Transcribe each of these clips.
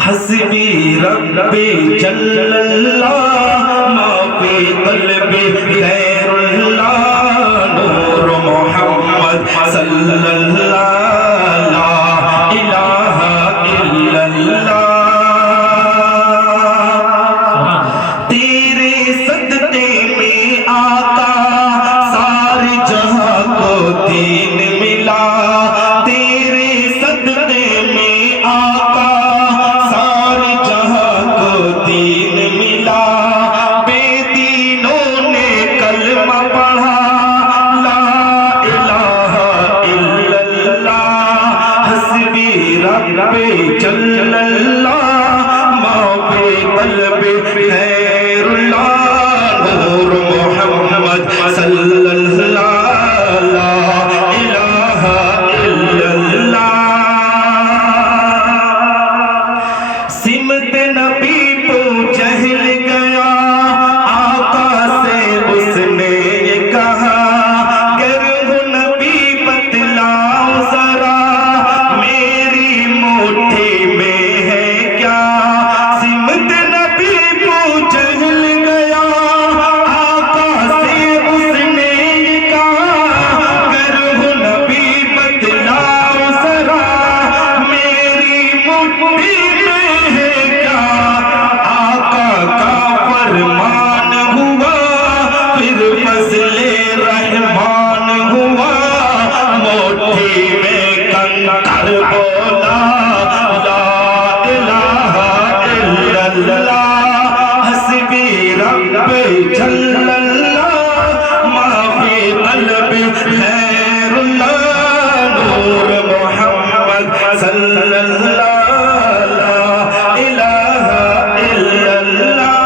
حسبی ربی جل اللہ ما فی قلبی غیر اللہ نور محمد صلی اللہ لا الہ الا اللہ تیرے صدقے میں آقا سارے جہاں کو دین ملا تیرے صدقے میں آقا سارے جہاں کو دین ملا بے دینوں نے کلمہ پڑھا لا الہ الا اللہ حسبی ربی جل اللہ ما فی قلبی غیر اللہ نور محمد صلی اللہ لا الہ الا اللہ سمت نبی کو جہل گیا آقا سے اس نے یہ کہا گر ہو نبی بتلاؤ ذرا میری مٹھی میں ہے کیا سمت نبی کو جہل گیا آقا سے اس نے یہ کہا گر ہو نبی بتلاؤ ذرا میری مٹھی میں ہے کیا آقا کا فرمان ہوا پھر فضل رحمان ہوا مٹھی میں کنکر بولا لا الہ الا اللہ حسبی ربی جل اللہ ما فی قلبی غیر اللہ نور محمد صلی اللہ لا الہ الا اللہ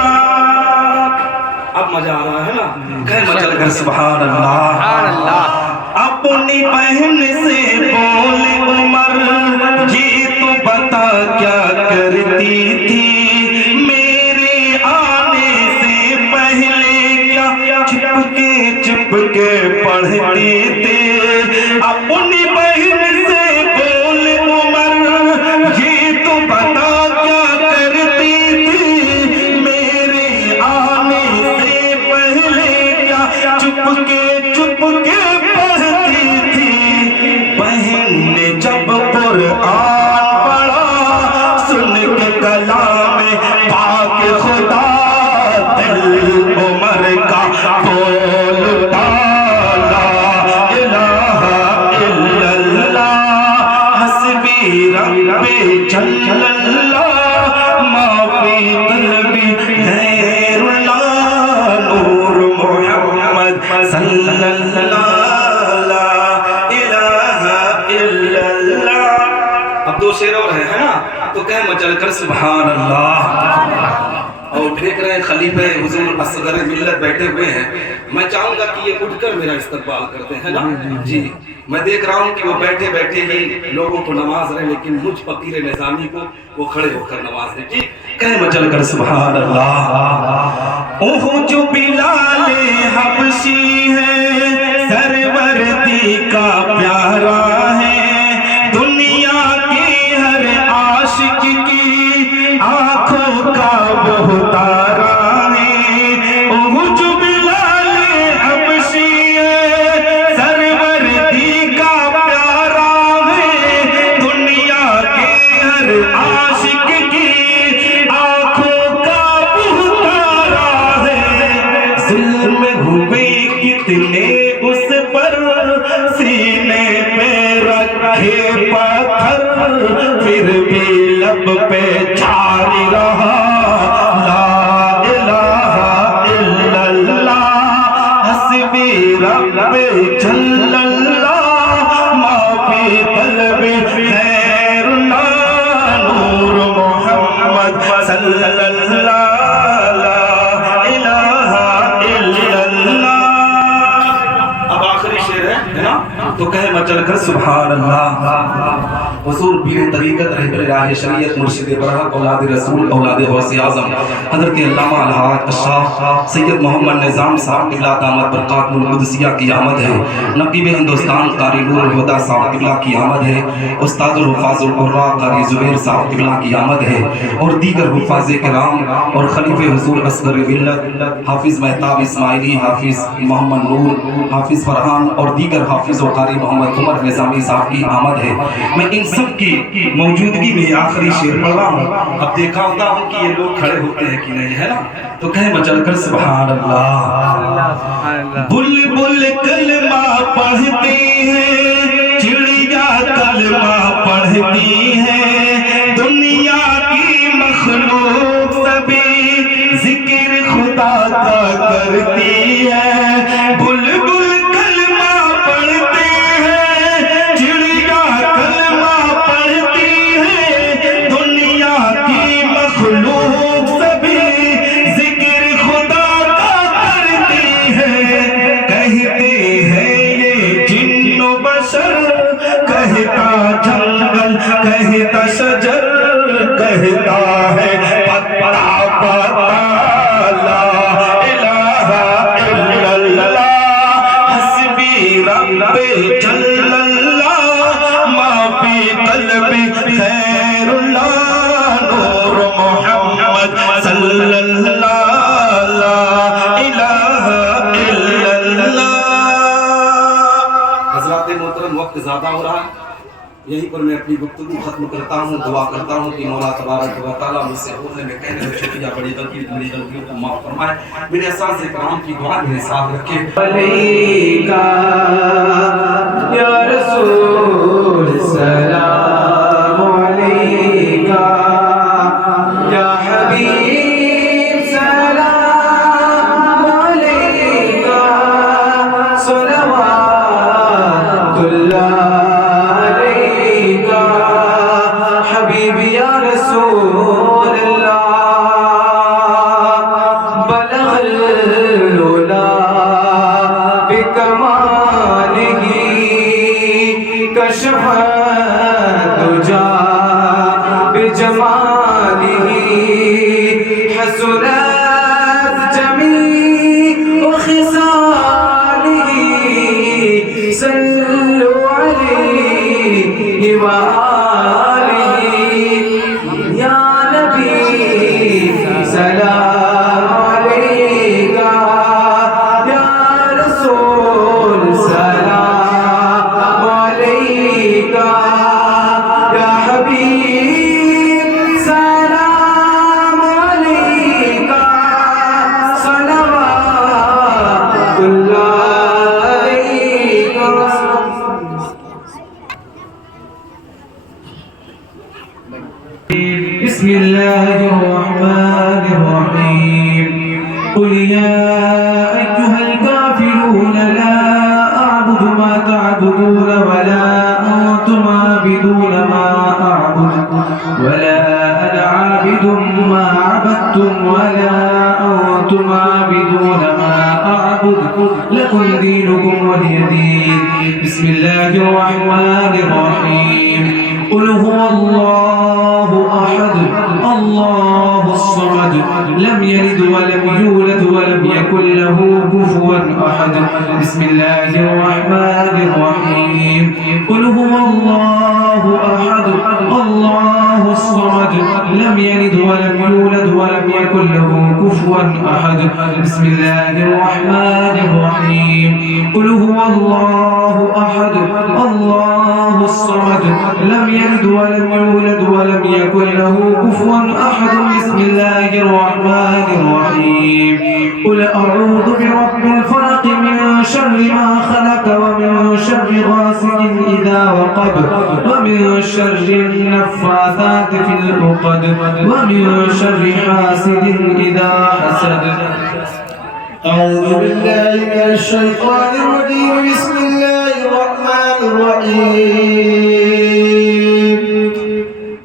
اب مزہ آ رہا ہے نا کہہ مچل کر سبحان اللہ اپنی بہن سے بولے عمر جی تو بتا کیا کرتی تھی میرے آنے سے پہلے کیا چھپ کے پڑھتی تھی اپنی بہن سے بولے عمر جی تو بتا کیا کرتی تھی میرے آنے سے پہلے کیا چھپ کے پڑھتی تھی بہن نے جب قرآن پڑھا سن کے کلام پاک خدا دل عمر کا کھول اٹھا لا الہ الا اللہ حسبی ربی جل اللہ ما فی قلبی غیر اللہ نور محمد صلی اللہ لا الہ الا اللہ اب دو شعر اور ہیں نا تو کہہ مچل کر سبحان اللہ اور دیکھ رہے ہیں خلیفہ حضور اصغر ملت بیٹھے ہوئے ہیں میں چاہوں گا کہ یہ اٹھ کر میرا استقبال کرتے ہیں نا جی میں دیکھ رہا ہوں کہ وہ بیٹھے بیٹھے ہی لوگوں کو نماز رہے لیکن مجھ فقیر نظامی کو وہ کھڑے ہو کر نماز دیں جی کہہ مچل کر سبحان اللہ اوہ جو بلال حبشی ہے سروردی کا پیارا ہے دنیا کی ہر عاشق کی آنکھوں کا وہ تارا ہے اوہ جو بلال حبشی ہے سروردی کا پیارا ہے دنیا کے ہر عاشق کی آنکھوں کا وہ تارا ہے ظلم ہوئے کتنے اس پر سینے پہ رکھے پتھر پھر بھی لب پہ جاری رہا لا الہ الا اللہ حسبی ربی جل اللہ ما فی قلبی غیر اللہ نور محمد صلی اللہ لا الہ الا اللہ اب آخری شعر ہے نا تو کہہ مچل کر سبحان اللہ حضور پیر طریقت رہبر راہ شریعت مرشد برحق اولاد رسول اولاد غوث اعظم حضرت علامہ الحاج الشاہ سید محمد نظام صاحب قبلہ دامت برکات القدسیہ کی آمد ہے. نقیب ہندوستان قاری نور الہدیٰ صاحب قبلہ کی آمد ہے. استاد الحفاظ القراء قاری زبیر صاحب قبلہ کی آمد ہے. اور دیگر حفاظ کرام اور خلیفہ حضور اصغر ملت حافظ مہتاب اسماعیلی، حافظ محمد نور، حافظ فرحان اور دیگر حافظ و قاری محمد عمر نظامی صاحب کی آمد ہے. میں ان سب کی موجودگی میں آخری شعر پڑھ رہا ہوں. اب دیکھا ہوتا ہوں کہ یہ لوگ کھڑے ہوتے ہیں کہ نہیں، ہے نا؟ تو کہیں مچل کر سبحان اللہ. بلبل کلمہ پڑھتی ہے، چڑیا کلمہ پڑھتی ہے، دنیا کی مخلوق سبھی ذکر خدا کا کرتی ہے. بلبل کلمہ پڑھتی ہے، چڑیا کلمہ پڑھتی ہے، دنیا کی مخلوق سبھی ذکر خدا کا کرتی ہے. کہتے ہیں یہ جن و بشر، کہتا جنگل، کہتا شجر، کہتا ہے پتا پتا لا الہ الا اللہ، حسبی رب جل اللہ، ما فی قلبی خیر اللہ، نور محمد صلی اللہ، لا الہ الا اللہ. حضرات محترم، وقت زیادہ ہو رہا ہے، یہیں پر میں اپنی گفتگو ختم کرتا ہوں. دعا کرتا ہوں کہ مولا تبارک و تعالیٰ مجھ سے بولنے میں کہنے میں چھوٹی یا بڑی غلطیوں کو معاف فرمائے. میرے اساتذہ کرام کی دعا میرے ساتھ رکھے. علیکہ یا رسول سلام علیکہ، یا حبیب سلام علیکہ، صلوات اللہ حبیب یا رسول اللہ. بلغ العلا بکمالہ، کشف الدجا بجمالہ، حسنت جمیع خصالہ، صلوا علیہ وآلہ. یا نبی سلام علیکہ، یا رسول سلام علیکہ، یا حبیب سلام علیکہ، صلوات اللہ علیکہ. بسم الله الرحمن الرحيم. قل يا أيها الكافرون لا أعبد ما تعبدون ولا أنتم عابدون ما أعبد ولا أنا عابد ما عبدتم ولا أنتم عابدون ما أعبد لكم دينكم ولي دين. بسم الله الرحمن الرحيم. قل هو الله أحد الله الصمد لم يلد ولم يولد ولم يكن له كفوا أحد. بسم الله الرحمن الرحيم. قل هو الله أحد الله الصمد لم يلد ولم يولد ولم يكن له كفوا أحد. بسم الله الرحمن الرحيم. قل هو الله أحد الله الصمد لم يلد ولم يولد ولم يكن له كفوا أحد. بسم الله الرحمن الرحيم. قل أعوذ برب الفلق من شر ما خلق ومن شر غاسق إذا وقب ومن شر النفاثات في العقد ومن شر حاسد إذا حسد. أعوذ بالله من الشيطان الرجيم. بسم الله الرحمن الرحيم.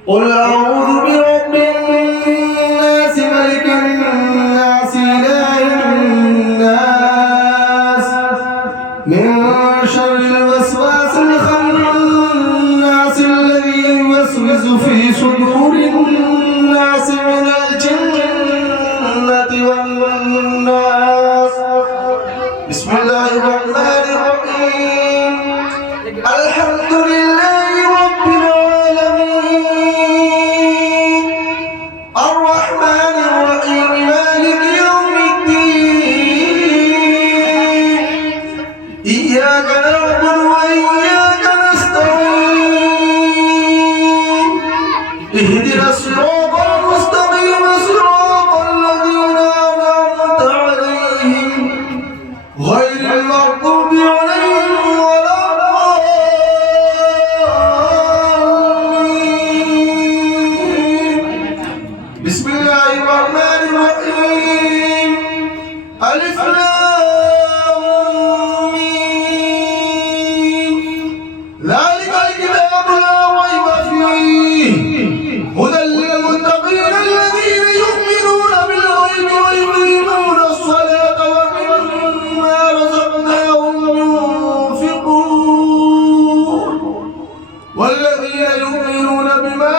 قل أعوذ برب الناس ملك الناس إله الناس من شر الوسواس الخناس الذي في صدور الناس من الجنة والناس. بسم الله الرحمن الرحيم. الحمد لله رب العالمين الرحمن الرحيم مالك يوم الدين إياك نعبد وإياك نستعين اهدنا الصراط المستقيم صراط الذين أنعمت عليهم غير المغضوب عليهم ولا الضالين. بسم الله الرحمن الرحيم. ألف لام ميم. ذلك الكتاب لا ريب فيه هدى للمتقين الذين يؤمنون بالغيب ويقيمون الصلاة ومما رزقناهم ينفقون والذين يؤمنون بما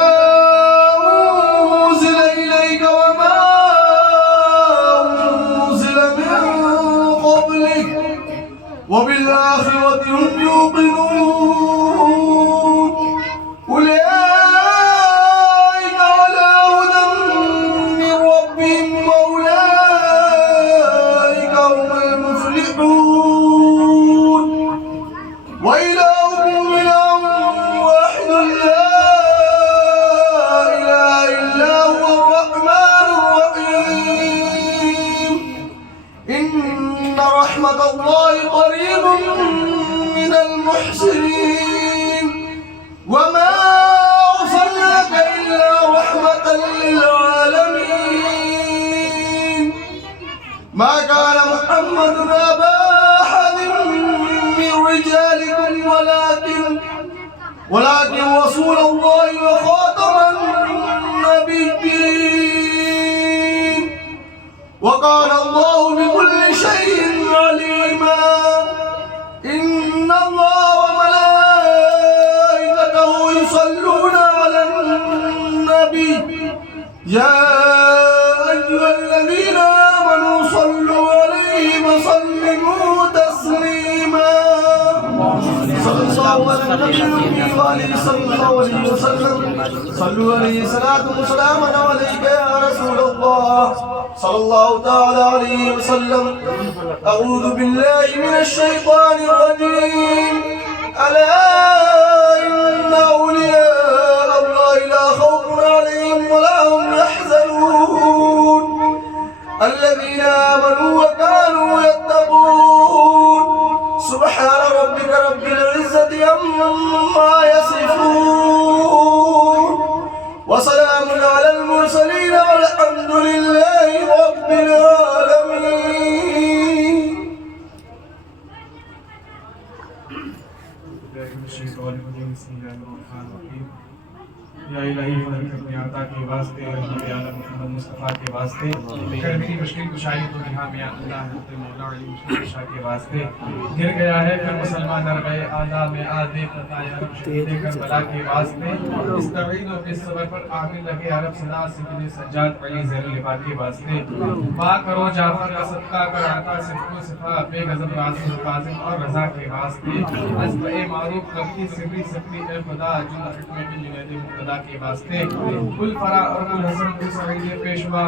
أنزل إليك وما أنزل من قبلك وبالآخرة هم يوقنون أولئك على هدى من ربهم وأولئك هم المفلحون. وإلهكم إله واحد لا إله إلا هو الرحمن الرحيم. إن رحمة الله قريب من المحسنين وما أرسلناك إلا رحمة للعالمين. ما كان محمد أبا أحد من رجالكم ولكن رسول الله وخاتم النبيين وكان الله بكل شيء عليما. إن الله وملائكته يصلون على النبي يا أيها الذين آمنوا صلوا عليه وسلموا تسليما. صلى الله على النبي وعليه صلى الله عليه وسلم. صلوا عليه صلاة وسلام عليك يا رسول الله صلى الله تعالى عليه وسلم. أعوذ بالله من الشيطان الرجيم. ألا إن أولياء الله لا خوف عليهم ولا هم يحزنون الذين آمنوا وكانوا يتقون. سبحان ربك رب العزة عما يصفون وسلام على المرسلين والحمد لله رب العالمين. بسم الله الرحمن الرحیم. یا الہی فضل کرنے عطا کے واسطے رحمت عالم محمد مصطفیٰ کے واسطے کر میری مشکل کشائی تو دہا میں اللہ حضرت مولا علی مشکل شاہ کے واسطے گر گیا ہے پھر مسلمان در گئے آدھا میں آدھے پتہ عرب شہید کربلا کے واسطے استعین و اس صبر پر عامل لگے عرب صدا سکن سجاد علی زیر العباد کے واسطے پاک کرو جعفر کا صدقہ کر عطا صفر و صفا بے غضب راضی و قاظم اور رضا کے واسطے حسب معروف کرتی سبری سبری اے خدا جن حکم میں جنید مقتدا کے واسطے کل فرا اور کل حسن کل سعید پیشوا